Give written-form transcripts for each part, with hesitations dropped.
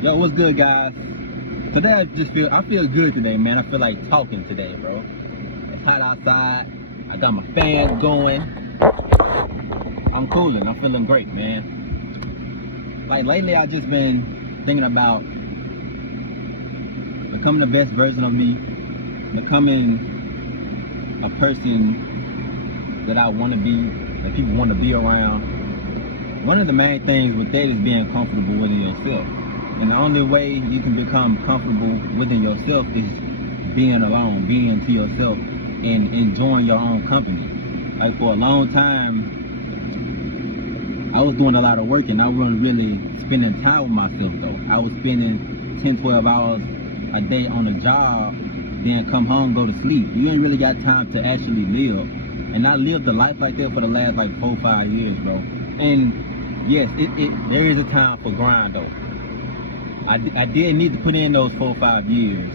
Yo, what's good, guys? Today I feel good today, man. I feel like talking today, bro. It's hot outside. I got my fan going. I'm cooling. I'm feeling great, man. Like lately, I just been thinking about becoming the best version of me, becoming a person that I want to be, that people want to be around. One of the main things with that is being comfortable within yourself. And the only way you can become comfortable within yourself is being alone, being to yourself, and enjoying your own company. Like for a long time, I was doing a lot of work and I wasn't really spending time with myself though. I was spending 10, 12 hours a day on a job, then come home, go to sleep. You ain't really got time to actually live. And I lived a life like that for the last like 4 or 5 years, bro. And yes, there is a time for grind though. I did need to put in those 4 or 5 years,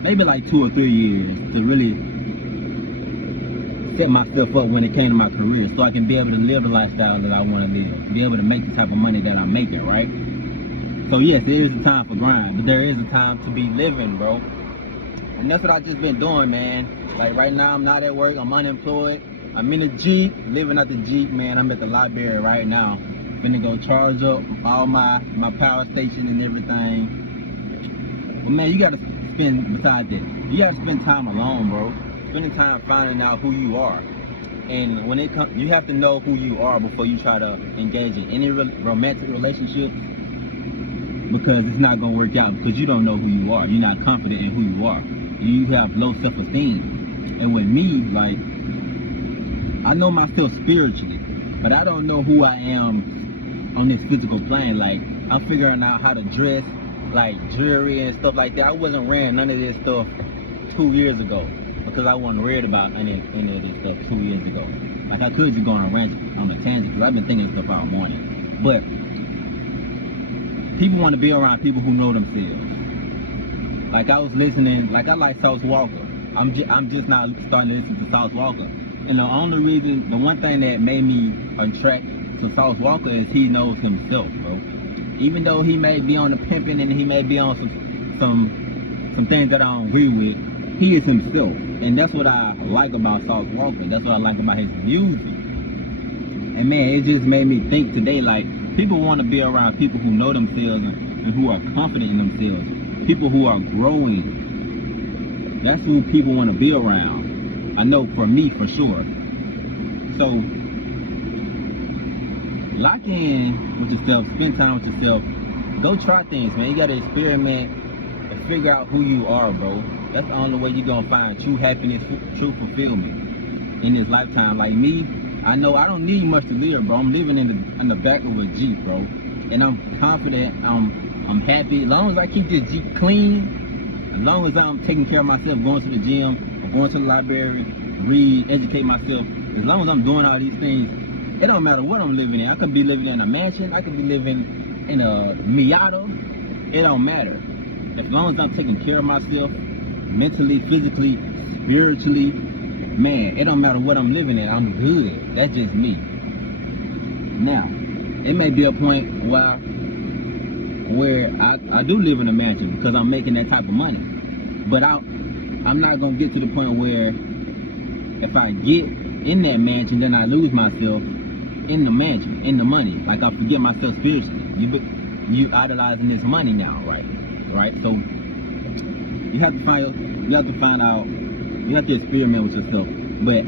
maybe like 2 or 3 years, to really set myself up when it came to my career, so I can be able to live the lifestyle that I want to live, be able to make the type of money that I'm making, right? So yes, there is a time for grind, but there is a time to be living, bro. And that's what I just been doing, man. Like right now, I'm not at work, I'm unemployed. I'm in a Jeep, living at the Jeep, man. I'm at the library right now. Finna go charge up all my power station and everything. But man, you gotta spend, besides that, you gotta spend time alone, bro. Spending time finding out who you are. And when it comes, you have to know who you are before you try to engage in any romantic relationships, because it's not gonna work out because you don't know who you are. You're not confident in who you are. You have low self-esteem. And with me, like, I know myself spiritually, but I don't know who I am on this physical plane. Like, I'm figuring out how to dress, like jewelry and stuff like that. I wasn't wearing none of this stuff 2 years ago because I wasn't worried about any of this stuff 2 years ago. Like, I could just go on a tangent because I've been thinking stuff all morning. But people want to be around people who know themselves. Like, I was listening, like, I like Sauce Walker. I'm just now starting to listen to Sauce Walker. And the only reason, the one thing that made me attract to Sauce Walker is he knows himself, bro. Even though he may be on the pimping and he may be on some things that I don't agree with, he is himself. And that's what I like about Sauce Walker. That's what I like about his music. And man, it just made me think today, like, people want to be around people who know themselves and who are confident in themselves. People who are growing. That's who people want to be around. I know for me, for sure. So, lock in with yourself, spend time with yourself, go try things, man. You gotta experiment and figure out who you are, bro. That's the only way you're gonna find true happiness, true fulfillment in this lifetime. Like me, I know I don't need much to live, bro. I'm living in the back of a Jeep, bro. And I'm confident, I'm happy. As long as I keep this Jeep clean, as long as I'm taking care of myself, going to the gym, or going to the library, read, educate myself, as long as I'm doing all these things, it don't matter what I'm living in. I could be living in a mansion, I could be living in a Miata, it don't matter. As long as I'm taking care of myself, mentally, physically, spiritually, man, it don't matter what I'm living in, I'm good. That's just me. Now, it may be a point where I do live in a mansion because I'm making that type of money. But I'm not going to get to the point where if I get in that mansion, then I lose myself in the mansion, in the money. Like, I forget myself spiritually. You idolizing this money now, right? So you have to find out, you have to experiment with yourself. But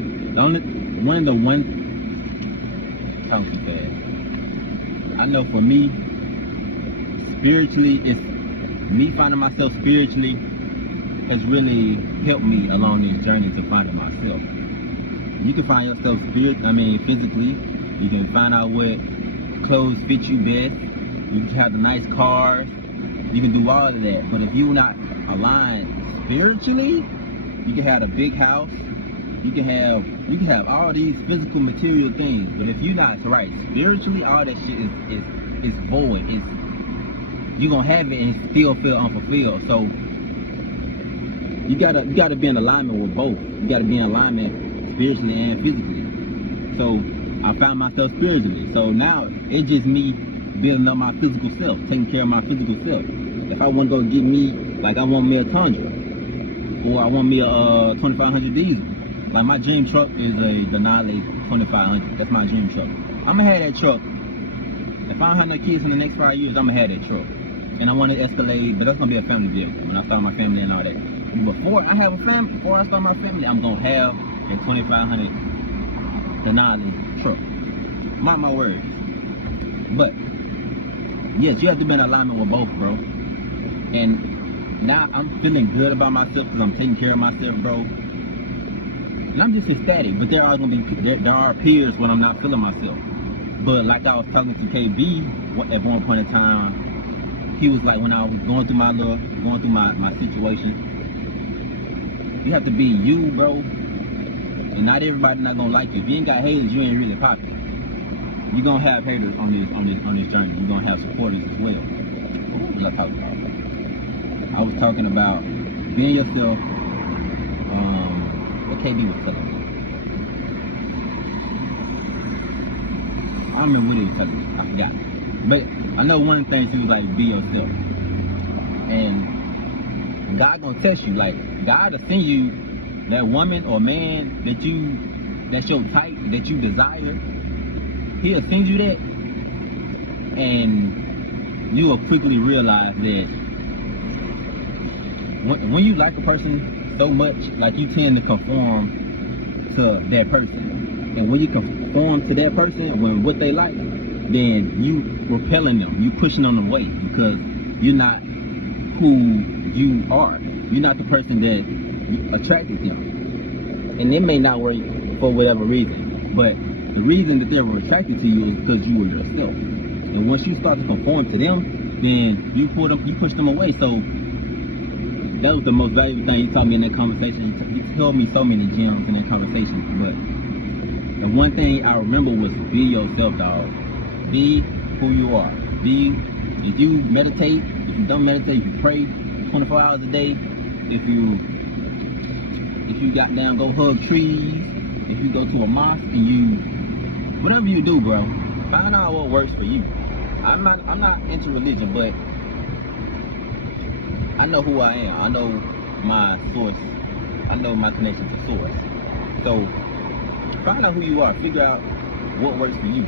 talking too fast. I know for me, spiritually, it's me finding myself spiritually has really helped me along this journey to finding myself. You can find yourself physically. You can find out what clothes fit you best. You can have the nice cars. You can do all of that. But if you're not aligned spiritually, you can have a big house. You can have all these physical material things. But if you're not right spiritually, all that shit is void. You're gonna have it and still feel unfulfilled. So you gotta be in alignment with both. You gotta be in alignment spiritually and physically. So I found myself spiritually. So now it's just me building up my physical self, taking care of my physical self. If I want to go get me, like I want me a Tundra, or I want me a 2500 diesel. Like my dream truck is a Denali 2500. That's my dream truck. I'ma have that truck. If I don't have no kids in the next 5 years, I'ma have that truck. And I want to Escalade, but that's gonna be a family vehicle when I start my family and all that. Before I have a family, before I start my family, I'm gonna have a 2500 Denali truck. Mark my words. But yes, you have to be in alignment with both, bro. And now I'm feeling good about myself because I'm taking care of myself, bro. And I'm just ecstatic. But there are gonna be there are periods when I'm not feeling myself. But like I was talking to KB at one point in time, he was like, when I was going through my situation, you have to be you, bro. And not everybody not gonna like you. If you ain't got haters, you ain't really popular. You're gonna have haters on this journey. You're gonna have supporters as well. What was I talking about? I was talking about being yourself. What KD was telling me. I don't remember what he was telling me. I forgot. But I know one of the things he was like, be yourself. And God gonna test you. Like God will send you that woman or man that's your type, that you desire. He'll send you that, and you will quickly realize that when you like a person so much, like you tend to conform to that person. And when you conform to that person, when what they like, then you repelling them, you pushing them away because you're not who you are. You're not the person that attracted them. And it may not work for whatever reason, but the reason that they were attracted to you is because you were yourself. And once you start to conform to them, then you push them away. So that was the most valuable thing he taught me in that conversation. He told me so many gems in that conversation. But the one thing I remember was be yourself, dog. Be who you are. If you meditate, if you don't meditate, if you pray 24 hours a day, if you got down, go hug trees, if you go to a mosque and whatever you do, bro, find out what works for you. I'm not into religion, but I know who I am. I know my source. I know my connection to source. So find out who you are. Figure out what works for you.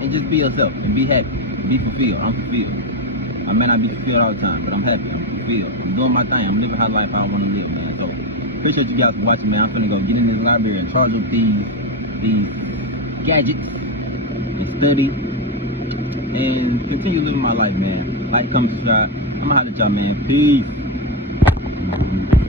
And just be yourself and be happy. Be fulfilled. I'm fulfilled. I may not be fulfilled all the time, but I'm happy. I'm fulfilled. I'm doing my thing. I'm living how life I want to live, man. So appreciate you guys for watching, man. I'm finna go get in this library and charge up these gadgets and study and continue living my life, man. Like, comment, subscribe. I'm gonna holler at y'all, man. Peace.